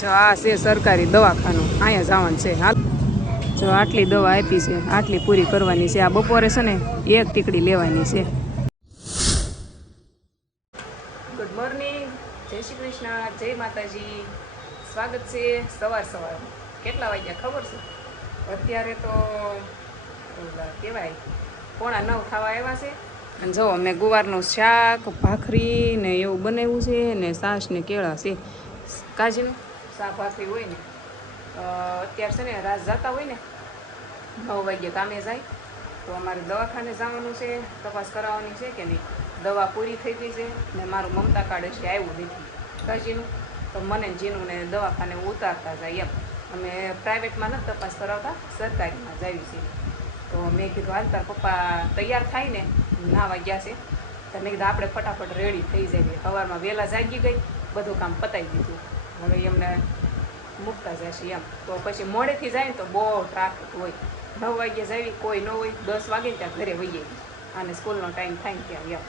જો આ છે સરકારી દવાખાનું, અહીંયા જવાનું છે. હાલ જો આટલી દવા આપી છે, આટલી પૂરી કરવાની છે. આ બપોરે છે ને એક ટીકડી લેવાની છે. ગુડ મોર્નિંગ, જય શ્રી કૃષ્ણ, જય માતાજી. સ્વાગત છે સવાર સવાર. કેટલા વાગ્યા ખબર છે? અત્યારે તો કહેવાય 8:45 થવા આવ્યા છે. અને જો અમે ગુવારનું શાક, ભાખરી ને એવું બનાવ્યું છે ને છાશ ને કેળા છે. કાજીનું શાક ભાખરી હોય ને અત્યારે છે ને રાત જતા હોય ને 9 વાગ્યે કામે જાય તો અમારે દવાખાને જવાનું છે, તપાસ કરાવવાની છે કે નહીં, દવા પૂરી થઈ ગઈ છે ને મારું મમતા કાર્ડ હશે આવ્યું નથી કાજીનું, તો મને જીનું ને દવાખાને ઉતારતા જાય એમ. અમે પ્રાઇવેટમાં નથી તપાસ કરાવતા, સરકારીમાં જાવી છે. તો મેં કીધું હાલ તાર પપ્પા તૈયાર થાય ને ના વાગ્યા છે, તો મેં કીધું આપણે ફટાફટ રેડી થઈ જાય. સવારમાં વહેલા જાગી ગઈ, બધું કામ પતાવી દીધું, હવે એમને મૂકતા જશે એમ. તો પછી મોડેથી જાય ને તો બહુ ટ્રાફિક હોય. 9 વાગ્યે જાવી, કોઈ ન હોય, 10 વાગે ને ત્યાં ઘરે વહી અને સ્કૂલનો ટાઈમ થાય ને ત્યાં એમ.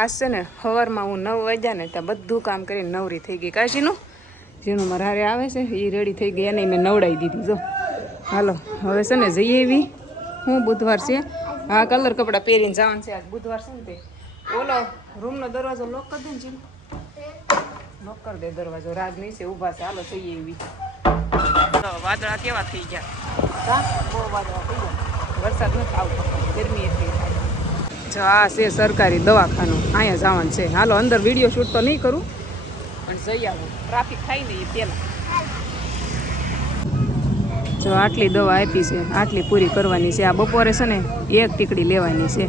આજ છે ને સવારમાં હું 9 વાગ્યા ને ત્યાં બધું કામ કરીને નવરી થઈ ગઈ. કાશીનું જેનું મારા હારે આવે છે એ રેડી થઈ ગઈ, એને મેં નવડાવી દીધી. જો હાલો હવે છે ને જઈએ એવી. હું બુધવાર છે, હા કલર કપડાં પહેરીને જવાનું છે. આજ બુધવાર છે ને તે ઓલો રૂમનો દરવાજો લોક કરી દે ને જીમ, લોક કરી દે દરવાજો. રાગ નહીં છે ઊભા છે, હાલો જઈએ એવી. વાદળા કેવા થઈ ગયા, હા બહુ વાદળા થઈ ગયા, વરસાદ નથી આવતો, ગરમી એટલી થાય. જો આ છે સરકારી દવાખાનું, અહીંયા જવાનું છે. હાલો અંદર વિડીયો શૂટ તો નહીં કરું પણ જઈ આવું, ટ્રાફિક થાય ને એ પહેલાં. જો આટલી દવા આપી છે, આટલી પૂરી કરવાની છે. આ બપોરે છે ને એક ટીકડી લેવાની છે.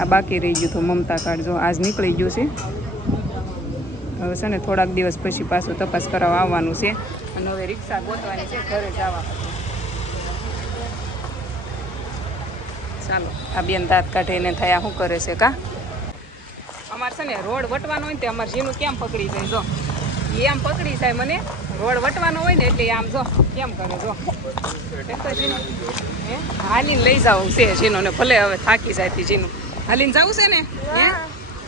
આ બાકી રહી ગયું તો મમતા કાર્ડ જો આજ નીકળી ગયું છે. હવે છે ને થોડાક દિવસ પછી પાછું તપાસ કરાવવા આવવાનું છે અને હવે રિક્ષા ગોતવાની છે ઘરે જવા. ચાલો આ બેન દાંત કાઢીને થયા શું કરે છે કા. અમારે છે ને રોડ વટવાનો હોય ને તે અમારે જીનું કેમ પકડી જાય, જો એમ પકડી જાય મને. રોડ વટવાનો હોય ને એટલે આમ જો કેમ કરે, જો એમ તો જીનું હે હાલીને લઈ જવું છે જીનું ને, ભલે હવે થાકી જાય થી જીનું હાલીને જવું છે ને. હે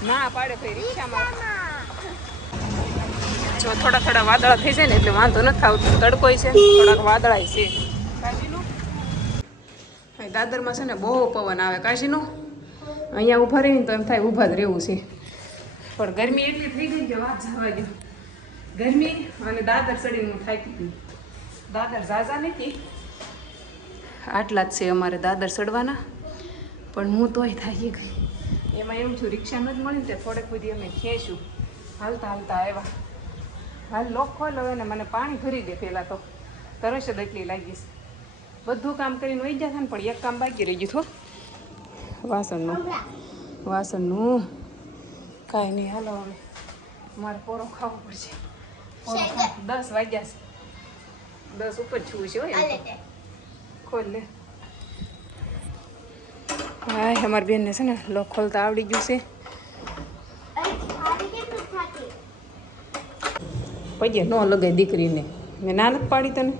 ના પાડે ભાઈ રિક્ષામાં. જો થોડા થોડા વાદળા થઈ જાય ને એટલે વાંધો નથી આવતો, તડકો છે થોડાક વાદળાય છે. કાશીનું દાદરમાં છે ને બહુ પવન આવે. કાશીનું અહીંયા ઊભા રહીને તો એમ થાય ઊભા જ રહેવું છે, પણ ગરમી એટલી થઈ ગઈ કે વાત જવા દો. ગરમી અને દાદર ચડીને હું થાકી ગઈ. દાદર ઝાઝા નથી, આટલા જ છે અમારે દાદર ચડવાના, પણ હું તોય થાકી ગઈ. એમાં એવું છું રિક્ષા નથી મળી ને તે થોડેક બધી અમે ખેંચું, હાલતા હાલતા આવ્યા. હાલ લોક ખોલ હવે ને મને પાણી ભરી દે પહેલાં તો, તરસ જ એટલી લાગીશ. બધું કામ કરીને વહી ગયા હતા ને પણ એક કામ બાકી રહી ગયું. વાસણનું કાંઈ નહીં. હાલો હવે મારે પોરો ખાવો પડશે. પોરો 10 વાગ્યા છે, 10 ઉપર છું છે હોય. ખોલ લે. હા અમારી બેનને છે ને લોક ખોલતા આવડી ગયું છે. પગે ન લગાય દીકરીને, મેં ના નથી પાડી તને.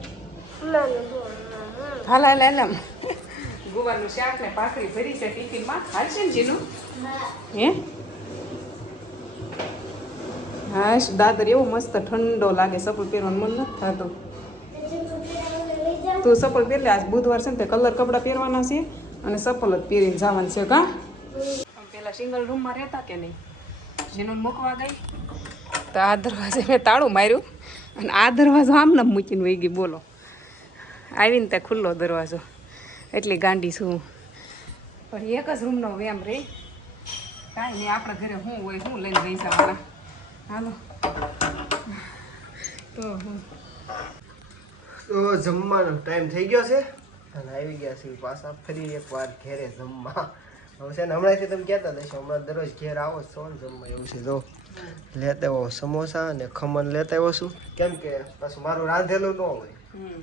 હાલ હાલ હાલ આમ ગુવારનું શાક ને ભાખરી ભરી છે ટિફિનમાં, હાલશે ને જીનું? હે હા દાદર એવો મસ્ત ઠંડો લાગે, સપલ પહેરવાનું મન નથી થતું. તું સપલ પહેર લે, આજ બુધવાર છે ને તે કલર કપડાં પહેરવાના છે અને સપલ જ પહેરીને જવાનું છે. કા પેલા સિંગલ રૂમમાં રહેતા કે નહીં, જીનું મૂકવા ગઈ તો આ દરવાજે મેં તાળું માર્યું અને આ દરવાજો આમ નામ મૂકીને વહી ગઈ. બોલો આવીને ત્યાં ખુલ્લો દરવાજો, એટલી ગાંડી છું. પણ એક જ રૂમનો વેમ રે, કાંઈ નહીં. આપણા ઘરે શું હોય, શું લઈને ગઈ જવાના. હાલો તો જમવાનો ટાઈમ થઈ ગયો છે અને આવી ગયા છે પાછા ફરી એકવાર ઘેરે જમવા. હવે છે ને હમણાંથી તમે કહેતા હશો હમણાં દરરોજ ઘેર આવો છો ને જમવા, એવું છે. જો લેતા આવો સમોસા અને ખમણ લેતા આવ્યો છું, કેમ કે પાછું મારું રાંધેલું ન હોય.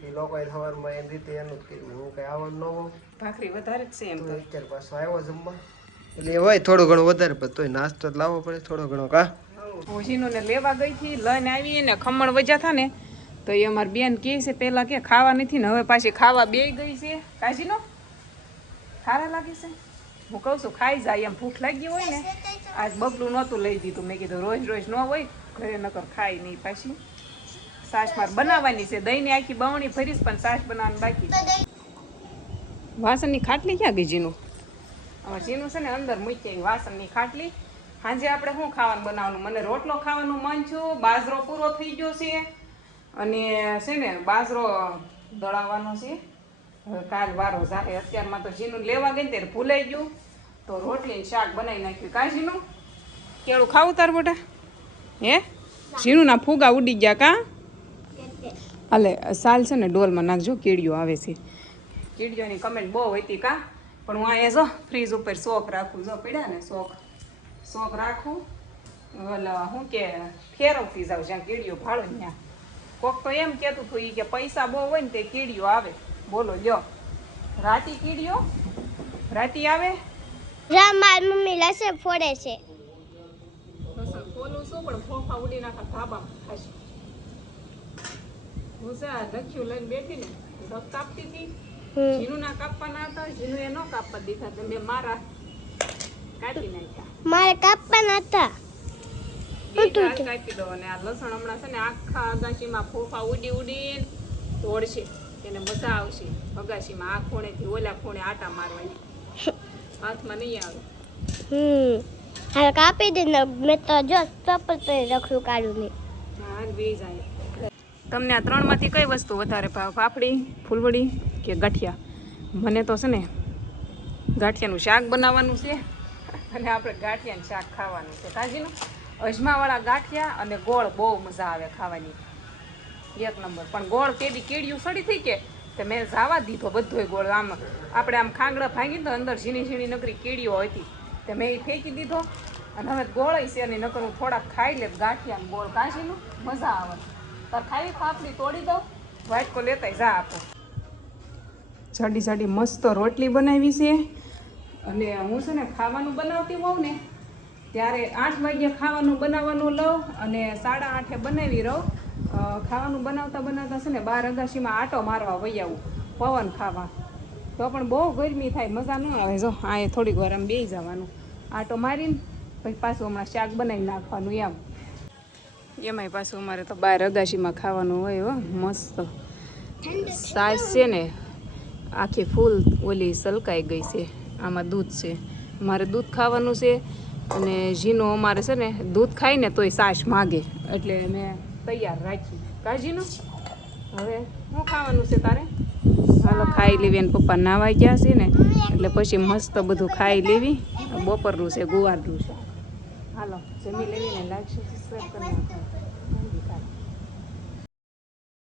એ લોકોએ સવારમાં એની રીતે એનું જ કર્યું, હું કંઈ આવવાનું ન હોઉં, ભાખરી વધારે જ છે એમ તો. અત્યારે પાછું આવ્યો જમવા એટલે હોય થોડું ઘણું વધારે, પણ તોય નાસ્તો જ લાવવો પડે થોડો ઘણો. કા ઓજીનોને લેવા ગઈ હતી, લઈને આવી ને ખમણ વજ્યા હતા ને તો એ અમારી બેન કહે છે પહેલાં કે ખાવા નથી ને હવે પાછી ખાવા બે ગઈ છે. કાશીનો ખારા લાગે છે હું કહું છું ખાઈ જાય એમ ભૂખ લાગી હોય ને આજ બબલું નહોતું લઈ દીધું મેં કીધું રોજ રોજ ન હોય ઘરે નકર ખાઈ નહીં પાછી સાસ માર બનાવવાની છે દહીંની આખી બવણી ભરીશ પણ સાસ બનાવવાની બાકી છે વાસણની ખાટલી ક્યાં ગઈ જીનું હવે જીનું છે ને અંદર મૂકી વાસણની ખાટલી સાંજે આપણે શું ખાવાનું બનાવવાનું મને રોટલો ખાવાનું મન છું બાજરો પૂરો થઈ ગયો છે અને છે ને બાજરો દળાવવાનો છે હવે કાલ વારો જાહે અત્યારમાં તો જીનું લેવા ગઈ ને ત્યારે ભૂલાઈ ગયું તો રોટલી શાક બનાવી નાખ્યું કા જીનું કેળું ખાવું તાર બેટા હે જીનુંના ફૂગા ઉડી ગયા કા હાલે સાલ છે ને ડોલમાં નાખજો કીડીઓ આવે છે કીડીઓની કમેન્ટ બહુ હતી કા પણ હું અહીંયા જો ફ્રીજ ઉપર શોખ રાખું જો પડ્યા ને શોખ રાખું ઓલા શું કે ફેરવતી જાઉં જ્યાં કીડીઓ ભાળો ત્યાં કોક તો એમ કહેતું હતું એ કે પૈસા બહુ હોય ને તે કીડીઓ આવે બોલો લ્યો રાતી કીડીઓ રાતી આવે મારી મમ્મી લસણ ફોડે છે ખોલું છું પણ ફોફા ઉડી નાખા ધાબામાં ખાશે હું છે આ લખ્યું લઈને બેઠી ને રફ કાપતી હતી જીનું ના કાપવાના હતા જીનું એ ન કાપવા દીધા તો મેં મારા કાપી નાખ્યા મારે કાપવાના હતા કાપી દો અને આ લસણ હમણાં છે ને આખા અગાશીમાં ફોફા ઉડીને તોડશે એને મજા આવશે અગાશીમાં આ ખૂણેથી ઓલા ખૂણે આટા મારવાની હાથમાં નહીં આવે હવે કાપી દે ને મેં તો જો ચપ્પલ પહેરી રખડું કાઢું નહીં હા બે જાય તમને આ ત્રણમાંથી કઈ વસ્તુ વધારે ભાવ પાપડી ફૂલવડી કે ગાંઠિયા મને તો છે ને ગાંઠિયાનું શાક બનાવવાનું છે અને આપણે ગાંઠિયાનું શાક ખાવાનું છે કાજીનું અજમાવાળા ગાંઠિયા અને ગોળ બહુ મજા આવે ખાવાની એક નંબર પણ ગોળ કેદી કીડિયું સડી થઈ કે તો મેં જવા દીધો બધોય ગોળ આમ આપણે આમ ખાંગડા ભાંગી તો અંદર ઝીણી ઝીણી નકરી કીડીઓ હતી તો મેં એ ફેંકી દીધો અને હવે ગોળ છે અને નકર હું થોડાક ખાઈ લે ગાંઠિયા ગોળ કાશીનું મજા આવે તાર ખાવી પાપડી તોડી દઉં વાટકો લેતા જા આપો જાડી જાડી મસ્ત રોટલી બનાવી છે અને હું છે ને ખાવાનું બનાવતી હોઉં ને ત્યારે 8 વાગ્યે ખાવાનું બનાવવાનું લઉં અને 8:30 બનાવી રહું ખાવાનું બનાવતા બનાવતા છે ને 12 અગાશીમાં આટો મારવા વહી આવું પવન ખાવા તો પણ બહુ ગરમી થાય મજા ન આવે જો આ થોડીક વાર આમ બેસી જવાનું આટો મારીને પછી પાછું હમણાં શાક બનાવી નાખવાનું એમ એમાંય પાછું અમારે તો 12 અગાશીમાં ખાવાનું હોય હો મસ્ત સાસ છે ને આખી ફૂલ ઓલી સલકાઈ ગઈ છે આમાં દૂધ છે મારે દૂધ ખાવાનું છે અને જીનું અમારે છે ને દૂધ ખાય ને તોય સાસ માગે એટલે મેં તૈયાર રાખી કાજીનું હવે શું ખાવાનું છે તારે હાલો ખાઈ લેવી અને પપ્પા નાવા ગયા છે ને એટલે પછી મસ્ત બધું ખાઈ લેવી બપોરનું છે ગુવારનું છે હાલો જમી લેવી ને લાગશે સબસ્ક્રાઈબ કરી નાખો